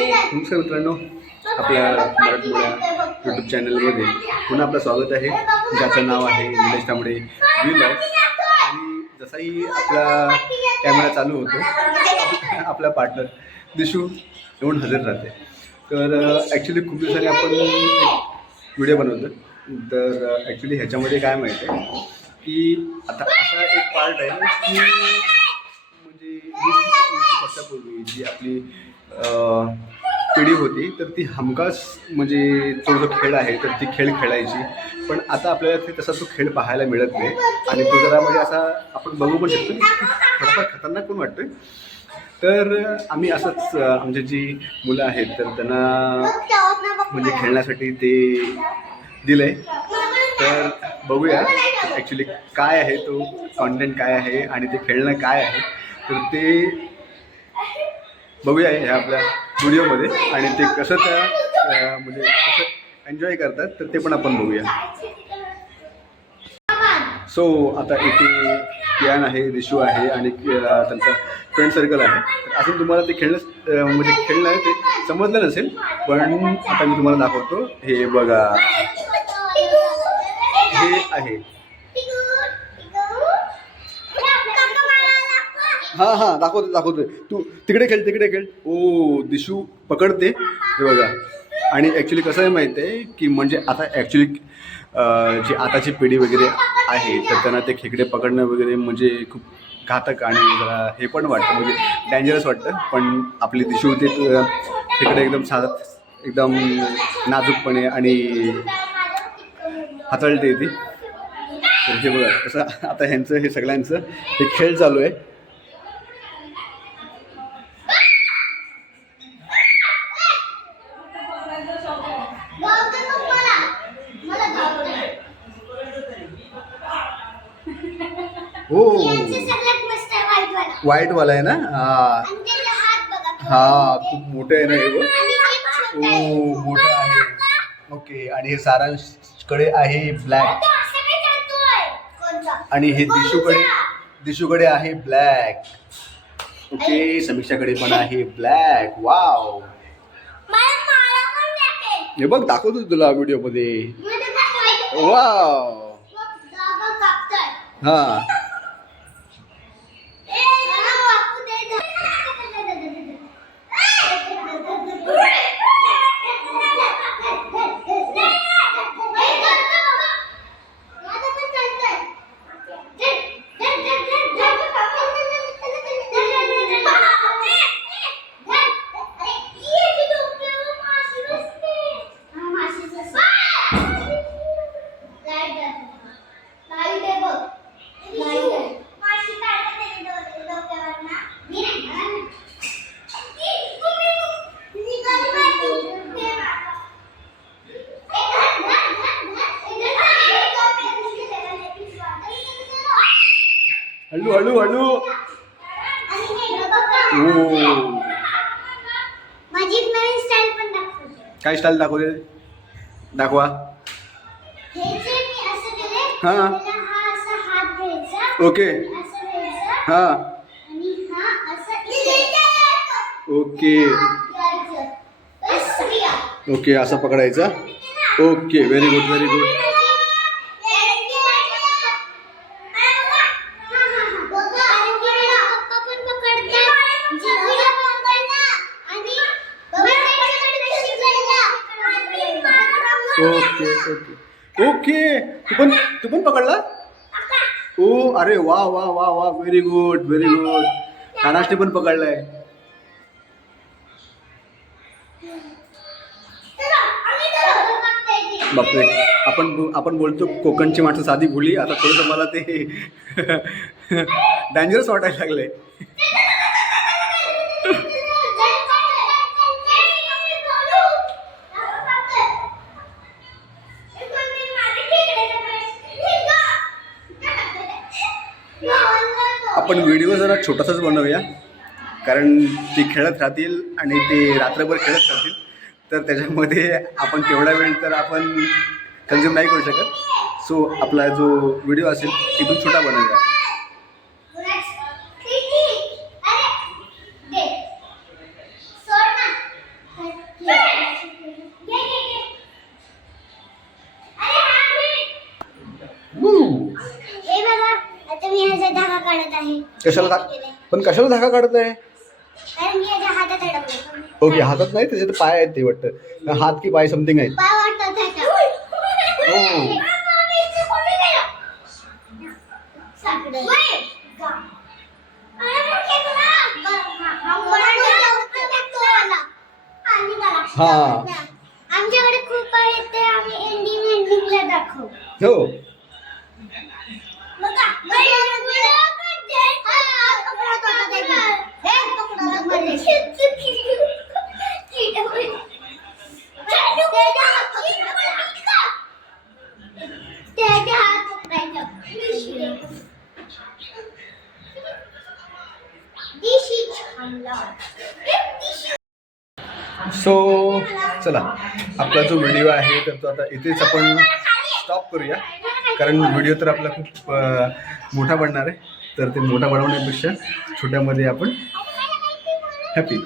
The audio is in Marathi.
नमस्कार मित्रांनो, आपल्या मराठमोळ्या यूट्यूब चॅनलमध्ये पुन्हा आपलं स्वागत आहे, ज्याचं नाव आहे निलेश तांबडे व्लॉग. आणि जसाही आपला कॅमेरा चालू होतो, आपला पार्टनर दिशू येऊन हजर राहते. तर ॲक्च्युली खूप दिवसांनी आपण व्हिडिओ बनवतो. तर ॲक्च्युली ह्याच्यामध्ये काय माहिती आहे की आता असा एक पार्ट आहे की म्हणजे 20 वर्षापूर्वी जी आपली पिढी होती तर ती हमखास म्हणजे तो जो खेळ आहे तर ती खेळ खेळायची. पण आता आपल्याला ते तसा तो खेळ पाहायला मिळत नाही आणि तो जरा म्हणजे असा आपण बघू पण शकतो की थोडाफार खतरनाक पण वाटतोय. तर आम्ही असंच आमची जी मुलं आहेत तर त्यांना म्हणजे खेळण्यासाठी ते दिलं आहे. तर बघूया ॲक्च्युली काय आहे तो कॉन्टेंट काय आहे आणि ते खेळणं काय आहे तर ते बघूया ह्या आपल्या व्हिडिओमध्ये. आणि ते कसं त्या म्हणजे कसं एन्जॉय करतात तर ते पण आपण बघूया. सो आता इथे कियान आहे, दिशू आहे आणि त्यांचा फ्रेंड सर्कल आहे. तर अजून तुम्हाला ते खेळणं म्हणजे खेळणं ते समजलं नसेल, पण आता मी तुम्हाला दाखवतो. हे बघा, हे आहे. हां दाखवतो. तू तिकडे खेळ. ओ दिशू पकडते, हे बघा. आणि ॲक्च्युली कसं आहे माहिती आहे की म्हणजे आता ॲक्च्युली जी आताची पिढी वगैरे आहे तर त्यांना ते खेकडे पकडणं वगैरे म्हणजे खूप घातक आणि जरा हे पण वाटतं, म्हणजे डेंजरस वाटतं. पण आपली दिशू ते खेकडे एकदम साधत एकदम नाजूकपणे आणि हाताळते ती. तर हे बघा कसं आता ह्यांचं हे सगळ्यांचं हे खेळ चालू आहे. हो, व्हाईट वाला आहे ना. हा खूप मोठं आहे ना हे बघ. ओ मोठं आहे. ओके. आणि हे सारांशकडे आहे ब्लॅक आणि हे दिशूकडे आहे ब्लॅक. ओके. समीक्षाकडे पण आहे ब्लॅक. वाव. हे बघ दाखवतो तुला व्हिडिओ मध्ये. वाव. हा हळू. माझी नवीन स्टाईल पण दाखवते. काय स्टाईल दाखवा. हा हात घ्यायचा. ओके. असं घ्यायचं. हा आणि हा असं ओके. ओके असं पकडायचा. ओके. Very good. ओके. तू पण पकडला. ओ अरे वा. Very good. कानाशने पण पकडलाय. बापरे. आपण बोलतो कोकणची माणसं साधी भोळी. आता थोडंसं मला ते डेंजरस वाटायला लागलंय. आपण व्हिडिओ जरा छोटासाच बनवूया, कारण ती खेळत राहतील आणि ते रात्रभर खेळत राहतील. तर त्याच्यामध्ये आपण तेवढा वेळ तर आपण कंझ्युम नाही करू शकत. सो आपला जो व्हिडिओ असेल तिथून छोटा बनवूया. कशाला पण कशाला धागा काढताय? कारण मी याच्या हातात अडकले. ओके, हातात नाही, त्याचे तर पाय आहेत ते वाटतं. हात की पाय समथिंग आहेत. पाय वाटतात त्याच्यात. हो. साकडं. हा. आमच्याकडे खूप आहे ते आम्ही एंडिंगला दाखवू. हो. सो चला, आपला जो व्हिडिओ आहे तर तो आता इथेच आपण स्टॉप करूया, कारण व्हिडिओ तर आपला खूप मोठा बनणार आहे. तर ते मोठा बनवण्यापेक्षा छोट्यामध्ये आपण हॅपी.